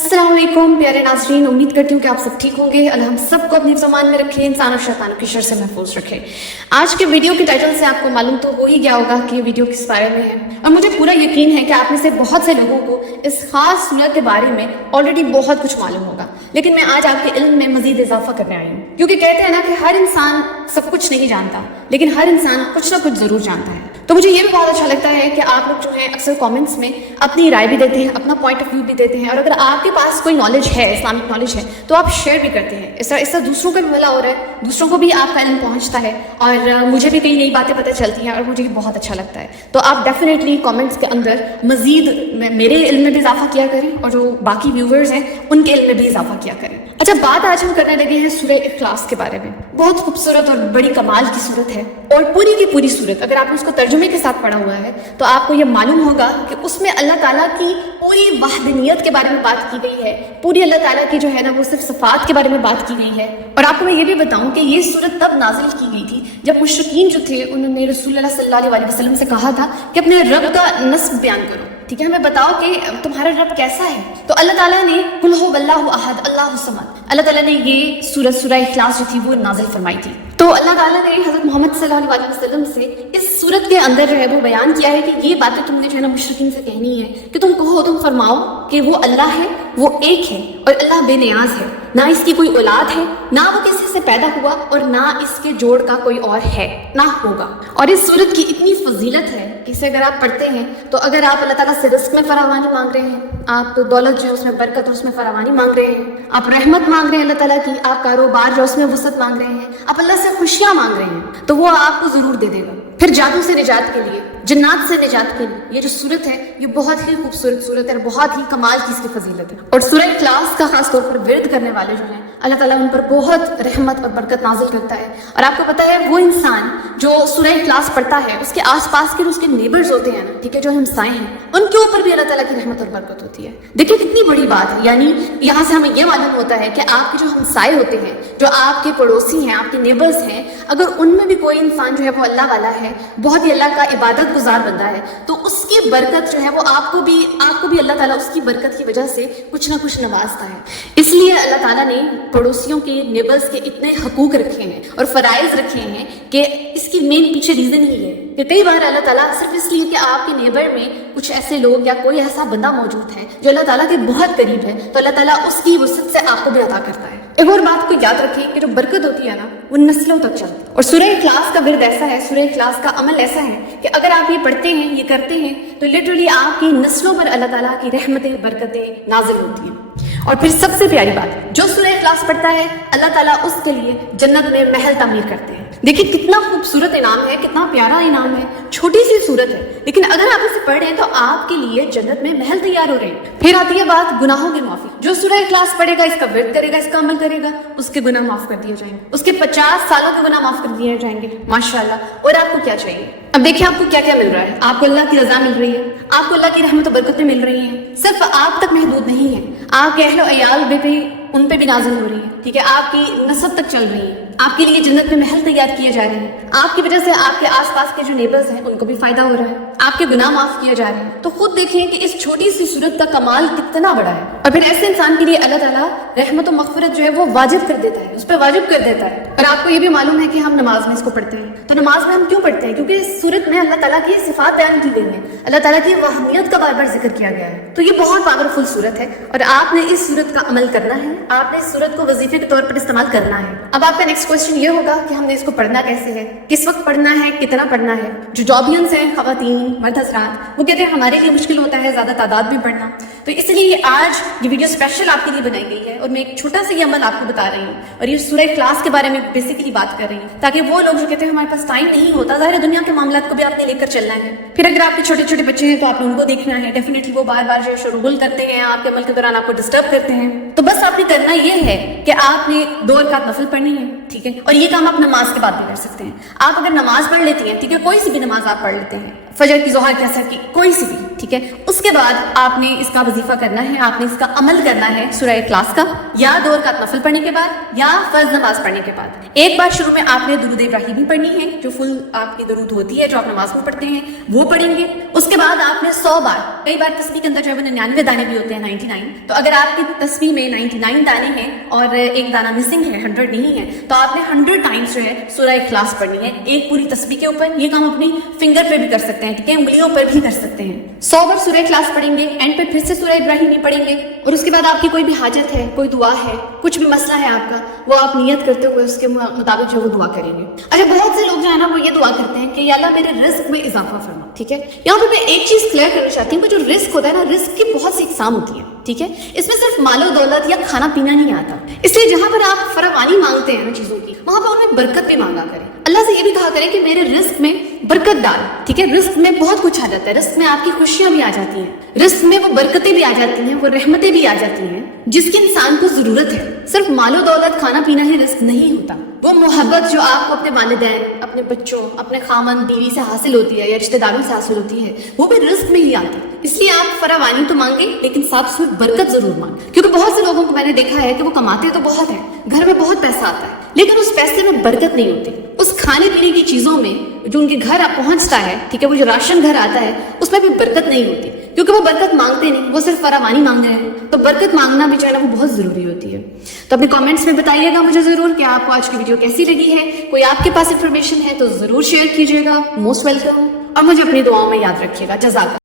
अस्सलाम वालेकुम प्यारे नाज़रीन, उम्मीद करती हूँ कि आप सब ठीक होंगे। अल्लाह हम सबको अपनी ज़मान में रखे, इंसान और शैतान की शर से महफूज रखे। आज के वीडियो के टाइटल से आपको मालूम तो हो ही गया होगा कि ये वीडियो किस बारे में है, और मुझे पूरा यकीन है कि आप में से बहुत से लोगों को इस खास सूरत के बारे में ऑलरेडी बहुत कुछ मालूम होगा, लेकिन मैं आज आपके इल्म में मजीद इजाफा करने आई हूँ। क्योंकि कहते हैं ना कि हर इंसान सब कुछ नहीं जानता, लेकिन हर इंसान कुछ ना कुछ जरूर जानता है। तो मुझे ये भी बहुत अच्छा लगता है कि आप लोग जो है अक्सर कमेंट्स में अपनी राय भी देते हैं, अपना पॉइंट ऑफ व्यू भी देते हैं, और अगर आपके पास कोई नॉलेज है, इस्लामिक नॉलेज है, तो आप शेयर भी करते हैं। इस तरह दूसरों का भी भला हो रहा है, दूसरों को भी आपका इल्म पहुंचता है, और मुझे भी कई नई बातें पता चलती हैं, और मुझे बहुत अच्छा लगता है। तो आप डेफिनेटली कमेंट्स के अंदर मजीद मेरे इल्म में भी इजाफा किया करें, और जो बाकी व्यूवर्स हैं उनके इल्म में भी इजाफा किया करें। अच्छा, बात आज हम करने लगे हैं सूरह इखलास के बारे में। बहुत खूबसूरत और बड़ी कमाल की सूरत है, और पूरी की पूरी सूरत अगर आपने उसको तर्जुमे के साथ पढ़ा हुआ है तो आपको ये मालूम होगा कि उसमें अल्लाह ताला की पूरी वहदनियत के बारे में बात की गई है, पूरी अल्लाह ताला की जो है ना वो सिर्फ सिफात के बारे में बात की गई है। और आपको मैं ये भी बताऊं कि ये सूरत तब नाजिल की गई थी जब मुशरिकीन जो थे उन्होंने रसूलुल्लाह सल्लल्लाहु अलैहि वसल्लम से कहा था कि अपने रब का नस्ब बयान करो, ठीक है, हमें बताओ कि तुम्हारा रब कैसा है। तो अल्लाह ताला ने कुल हु वल्लाहु अहद अल्लाहु समद, अल्लाह ताला ने ये सूरह इखलास जो थी वो नाजिल फरमाई थी। तो अल्लाह ताला ने हज़रत मोहम्मद सल्लल्लाहु अलैहि वसल्लम से इस सूरत के अंदर जो है वो बयान किया है कि ये बातें तुमने जो है ना मुशरिकीन से कहनी है कि तुम कहो, तुम फरमाओ कि वो अल्लाह है, वो एक है, और अल्लाह बेनियाज है, ना इसकी कोई औलाद है, ना वो किसी से पैदा हुआ, और ना इसके जोड़ का कोई और है, ना होगा। और इस सूरत की इतनी फजीलत है कि इसे अगर आप पढ़ते हैं तो अगर आप अल्लाह ताला से रिस्क में फरावानी मांग रहे हैं, आप दौलत जो है उसमें बरकत और उसमें फरावानी मांग रहे हैं, आप रहमत मांग रहे हैं अल्लाह ताला की, आप कारोबार जो उसमें वसत मांग रहे हैं, आप अल्लाह से खुशियां मांग रहे हैं, तो वो आपको जरूर दे देगा। फिर जादू से निजात के लिए, जन्नात से निजात के लिए ये जो सूरत है ये बहुत ही खूबसूरत सूरत है, बहुत ही कमाल की इसकी फजीलत है। और सूरह इखलास का खास तौर पर विरद करने वाले जो हैं अल्लाह ताला उन पर बहुत रहमत और बरकत नाजिल करता है। और आपको पता है वो इंसान जो सूरह इखलास पढ़ता है उसके आसपास के जो उसके नेबर्स होते हैं ना, ठीक है, जो हमसाए हैं, उनके ऊपर भी अल्लाह ताला की रहमत और बरकत होती है। देखिए कितनी बड़ी बात है, यानी यहाँ से हमें यह मालूम होता है कि आपके जो हमसाए होते हैं, जो आपके पड़ोसी हैं, आपके नेबर्स हैं, अगर उनमें भी कोई इंसान जो है वो अल्लाह वाला है, बहुत ही अल्लाह का इबादत गुजार बंदा है, तो उसकी बरकत जो है वो आपको भी अल्लाह ताला उसकी बरकत की वजह से कुछ ना कुछ नवाजता है। इसलिए अल्लाह ताला ने पड़ोसियों के, नेबर्स के इतने हकूक रखे हैं और फराइज रखे हैं कि इसकी मेन पीछे रीजन ही है कि कई बार अल्लाह ताला सिर्फ इसलिए कि आपके नेबर में कुछ ऐसे लोग या कोई ऐसा बंदा मौजूद है जो अल्लाह ताला के बहुत करीब है, तो अल्लाह ताला उसकी वसत से आपको भी अता करता है। एक और बात को याद रखिए कि जो बरकत होती है ना वो नस्लों तक चलती है। और सूरह इखलास का विरद ऐसा है, सूरह इखलास का अमल ऐसा है कि अगर आप ये पढ़ते हैं, ये करते हैं, तो लिटरली आपकी नस्लों पर अल्लाह ताला की रहमतें, बरकतें नाजिल होती हैं। और फिर सबसे प्यारी बात, जो सूरह इखलास पढ़ता है अल्लाह ताला उसके लिए जन्नत में महल तामीर करते हैं। देखिए कितना खूबसूरत इनाम है, कितना प्यारा इनाम है, छोटी सी सूरत है, लेकिन अगर आप इसे पढ़ रहे हैं तो आपके लिए जन्नत में महल तैयार हो रहे हैं। फिर आती है बात गुनाहों की माफी। जो सूरह इखलास पढ़ेगा, इसका विरद करेगा, इसका अमल करेगा, उसके गुनाह माफ कर दिए जाएंगे, उसके 50 सालों के गुनाह माफ कर दिए जाएंगे, माशाल्लाह। और आपको क्या चाहिए? अब देखिए आपको क्या क्या मिल रहा है। आपको अल्लाह की रजा मिल रही है, आपको अल्लाह की रहमत और बरकतें मिल रही हैं, सिर्फ आप तक महदूद नहीं है, आपके अहलो अयाल पे उन पे भी नाज़िल हो रही है, ठीक है, आपकी नस्ब तक चल रही है, आपके लिए जन्नत में महल तैयार किए जा रहे हैं, आपकी वजह से आपके आसपास के जो नेबर्स हैं उनको भी फायदा हो रहा है, आपके गुनाह माफ किए जा रहे हैं। तो खुद देखें कि इस छोटी सी सूरत का कमाल कितना बड़ा है। और फिर ऐसे इंसान के लिए अल्लाह ताला रहमत और मग़फ़िरत जो है वो वाजिब कर देता है, उस पर वाजिब कर देता है। और आपको ये भी मालूम है कि हम नमाज में इसको पढ़ते हैं, तो नमाज में हम क्यों पढ़ते हैं? क्योंकि इस सूरत में अल्लाह ताला की सिफात बयान की गई है, अल्लाह ताला की वहमियत का बार बार जिक्र किया गया है। तो ये बहुत पावरफुल सूरत है, और आपने इस सूरत का अमल करना है, आपने इस सूरत को वजीफे के तौर पर इस्तेमाल करना है। अब आपका नेक्स्ट क्वेश्चन ये होगा कि हमने इसको पढ़ना कैसे है, किस वक्त पढ़ना है, कितना पढ़ना है। जो जॉबियंस हैं, खवातीन, मर्द हज़रात, वो कहते हैं हमारे लिए मुश्किल होता है ज़्यादा तादाद में पढ़ना, तो इसलिए आज ये वीडियो स्पेशल आपके लिए बनाई गई है, और मैं एक छोटा सा ये अमल आपको बता रही हूँ, और ये सूरह इखलास के बारे में बेसिकली बात कर रही हूँ, ताकि वो लोग जो कहते हैं हमारे पास टाइम नहीं होता, ज़ाहिर है दुनिया के मामलात को भी आपने लेकर चलना है। फिर अगर आपके छोटे छोटे बच्चे हैं तो आपने उनको देखना है, डेफिनेटली वो बार बार जो शोरगुल करते हैं, आपके अमल के दौरान आपको डिस्टर्ब करते हैं, तो बस आपने करना ये है कि आपने 2 रकात नफल पढ़नी है, ٹھیک ہے. اور یہ کام آپ نماز کے بعد بھی کر سکتے ہیں. آپ اگر نماز پڑھ لیتی ہیں, ٹھیک ہے, کوئی سی بھی نماز آپ پڑھ لیتے ہیں, فجر کی, ظہر کی, عصر کی, کوئی سی بھی, ٹھیک ہے, اس کے بعد آپ نے اس کا وظیفہ کرنا ہے, آپ نے اس کا عمل کرنا ہے سورہ اخلاص کا, یا 2 رکعت نفل پڑھنے کے بعد, یا فرض نماز پڑھنے کے بعد. ایک بار شروع میں آپ نے درود ابراہیمی پڑھنی ہے, جو فل آپ کی درود ہوتی ہے, جو آپ نماز میں پڑھتے ہیں, وہ پڑھیں گے. اس کے بعد آپ نے 100 بار, کئی بار تسبیح کے اندر جو ہے 99 دانے بھی ہوتے ہیں, 99, تو اگر آپ کی تسبیح میں 99 دانے ہیں اور ایک دانہ مسنگ ہے, 100 نہیں ہے, تو آپ نے 100 ٹائمز جو ہے سورہ اخلاص پڑھنی ہے ایک پوری تسبیح کے اوپر. یہ کام اپنی فنگر پہ بھی کر سکتے ہیں, ٹھیک ہے, انگلیوں پر بھی کر سکتے ہیں. 100 بار سورہ اخلاص پڑھیں گے, اینڈ پہ پھر سے سورہ ابراہیمی پڑھیں گے, اور اس کے بعد آپ کی کوئی بھی حاجت ہے, کوئی دعا ہے, کچھ بھی مسئلہ ہے آپ کا, وہ آپ نیت کرتے ہوئے اس کے مطابق جو وہ دعا کریں گے. اچھا, بہت سے لوگ جو ہے نا وہ یہ دعا کرتے ہیں کہ یا اللہ میرے رزق میں اضافہ فرما, ٹھیک ہے. یہاں پہ میں ایک چیز کلیئر کرنا چاہتی ہوں کہ جو رزق ہوتا ہے نا, رزق کی بہت سی اقسام ہوتی ہیں, ٹھیک ہے. اس میں صرف مال و دولت یا کھانا پینا نہیں آتا, اس لیے جہاں پر آپ فراوانی مانگتے ہیں نا چیزوں کی, وہاں پہ ان میں برکت بھی مانگا کریں. اللہ سے یہ بھی کہا کریں کہ میرے رزق میں برکت ڈال, ٹھیک ہے. رزق میں بہت کچھ آ جاتا ہے, رزق میں آپ کی خوشیاں بھی آ جاتی ہیں, رزق میں وہ برکتیں بھی آ جاتی ہیں, وہ رحمتیں بھی آ جاتی ہیں جس کی انسان کو ضرورت ہے. صرف مال و دولت, کھانا پینا ہی رزق نہیں ہوتا. وہ محبت جو آپ کو اپنے والدین, اپنے بچوں, اپنے خامن بیوی سے حاصل ہوتی ہے یا رشتہ داروں سے حاصل ہوتی ہے, وہ بھی رزق میں ہی آتی ہے. اس لیے آپ فراوانی تو مانگیں, لیکن ساتھ ساتھ برکت ضرور مانگیں, کیونکہ بہت سے لوگوں کو میں نے دیکھا ہے کہ وہ کماتے تو بہت ہیں, گھر میں بہت پیسہ آتا ہے, لیکن اس پیسے میں برکت نہیں ہوتی. اس کھانے پینے کی چیزوں میں جو ان کے گھر پہنچتا ہے, ٹھیک ہے, وہ جو راشن گھر آتا ہے, اس میں بھی برکت نہیں ہوتی, کیونکہ وہ برکت مانگتے نہیں, وہ صرف فراوانی مانگ رہے ہیں. تو برکت مانگنا بھی جو ہے نا وہ بہت ضروری ہوتی ہے. تو اپنے کامنٹس میں بتائیے گا مجھے ضرور کہ آپ کو آج کی ویڈیو کیسی لگی ہے. کوئی آپ کے پاس انفارمیشن ہے تو ضرور شیئر کیجیے گا, موسٹ ویلکم. اور مجھے اپنی دعاؤں میں یاد رکھیے گا. جزاک اللہ.